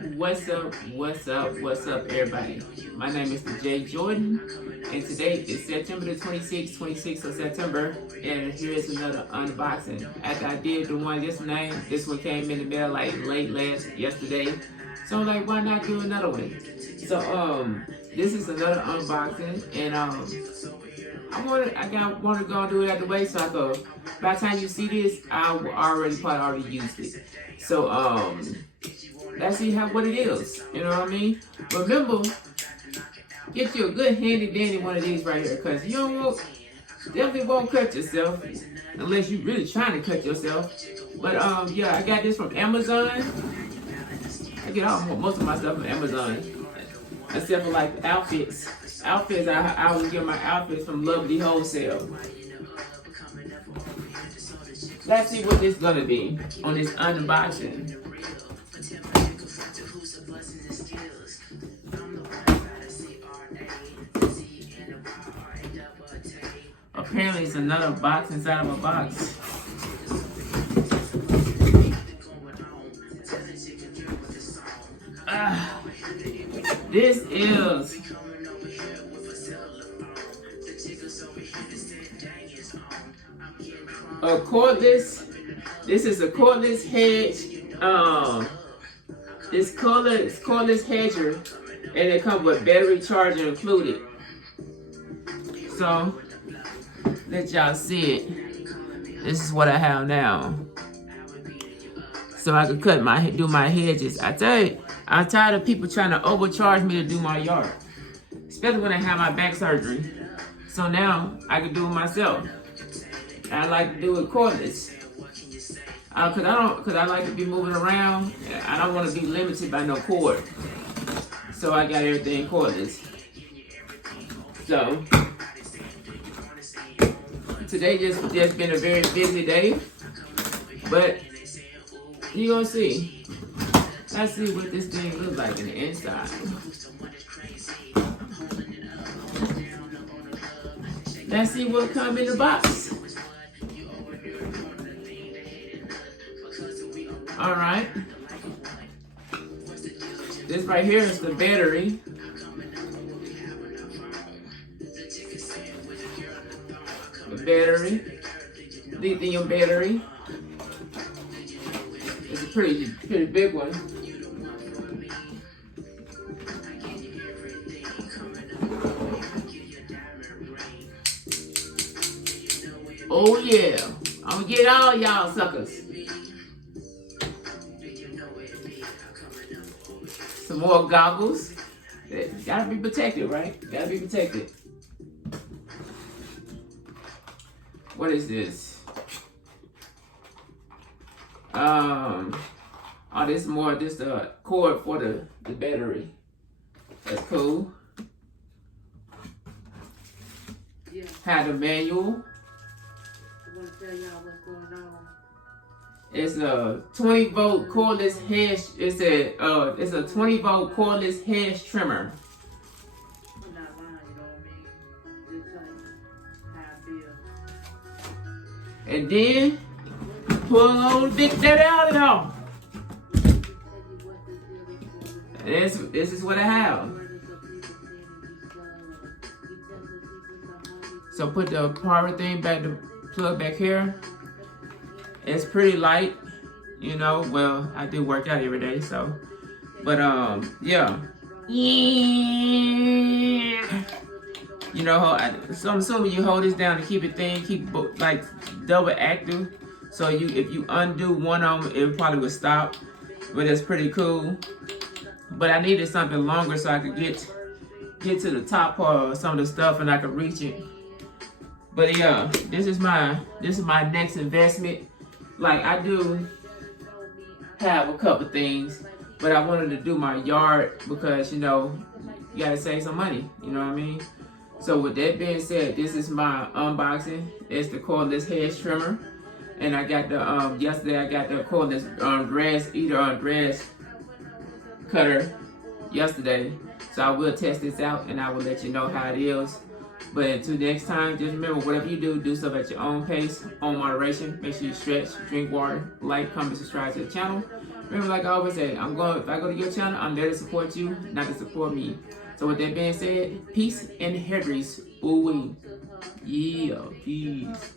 What's up, everybody? My name is TheJ Jordan, and today is September the 26th of September, and here's another unboxing. After I did the one yesterday, this one came in the mail like late yesterday, so I'm like, why not do another one? So this is another unboxing, and I want to go and do it out the way so I go. By the time you see this, I probably already used it. So let's see what it is. You know what I mean? Remember, get you a good handy dandy one of these right here, because you definitely won't cut yourself unless you're really trying to cut yourself. But yeah, I got this from Amazon. I get most of my stuff from Amazon, except for like outfits. I would get my outfits from Lovely Wholesale. Let's see what this is gonna be on this unboxing. Apparently it's another box inside of a box. This is a cordless. This is a cordless Hedge. This cordless Hedger, and it comes with battery charger included. So let y'all see it. This is what I have now. So I could do my hedges. I tell you, I'm tired of people trying to overcharge me to do my yard, especially when I have my back surgery. So now I can do it myself. I like to do it cordless. Cause I like to be moving around. I don't want to be limited by no cord. So I got everything cordless. So today just been a very busy day, but you gonna see. Let's see what this thing looks like in the inside. Let's see what comes in the box. All right. This right here is the battery. Lithium battery. It's a pretty big one. Oh yeah, I'm gonna get all y'all suckers. Some more goggles. Gotta be protected, right? Gotta be protected. What is this? Oh, this cord for the battery. That's cool. Yeah. Had a manual. I want to tell y'all what's going on. It's a 20-volt cordless hedge. It's a 20-volt cordless hedge trimmer. I'm not lying, you know what I mean? It's like how I feel. And then pull on that out and all. This is what I have. So put the power thing back, the plug back here. It's pretty light, you know. Well, I do work out every day, so. But yeah. You know, so I'm assuming you hold this down to keep it thin, keep like double active. So if you undo one of them, it probably would stop. But it's pretty cool. But I needed something longer so I could get to the top of some of the stuff and I could reach it. But yeah, this is my next investment. Like, I do have a couple things, but I wanted to do my yard because, you know, you gotta save some money, you know what I mean? So with that being said, this is my unboxing. It's the cordless hedge trimmer. And I got the, yesterday I got the cordless grass cutter yesterday. So I will test this out and I will let you know how it is. But until next time, just remember, whatever you do stuff at your own pace, on moderation. Make sure you stretch, drink water, like, comment, subscribe to the channel. Remember, like I always say, if I go to your channel, I'm there to support you, not to support me. So with that being said, peace and hair grease. Ooh-wee. Yeah, peace.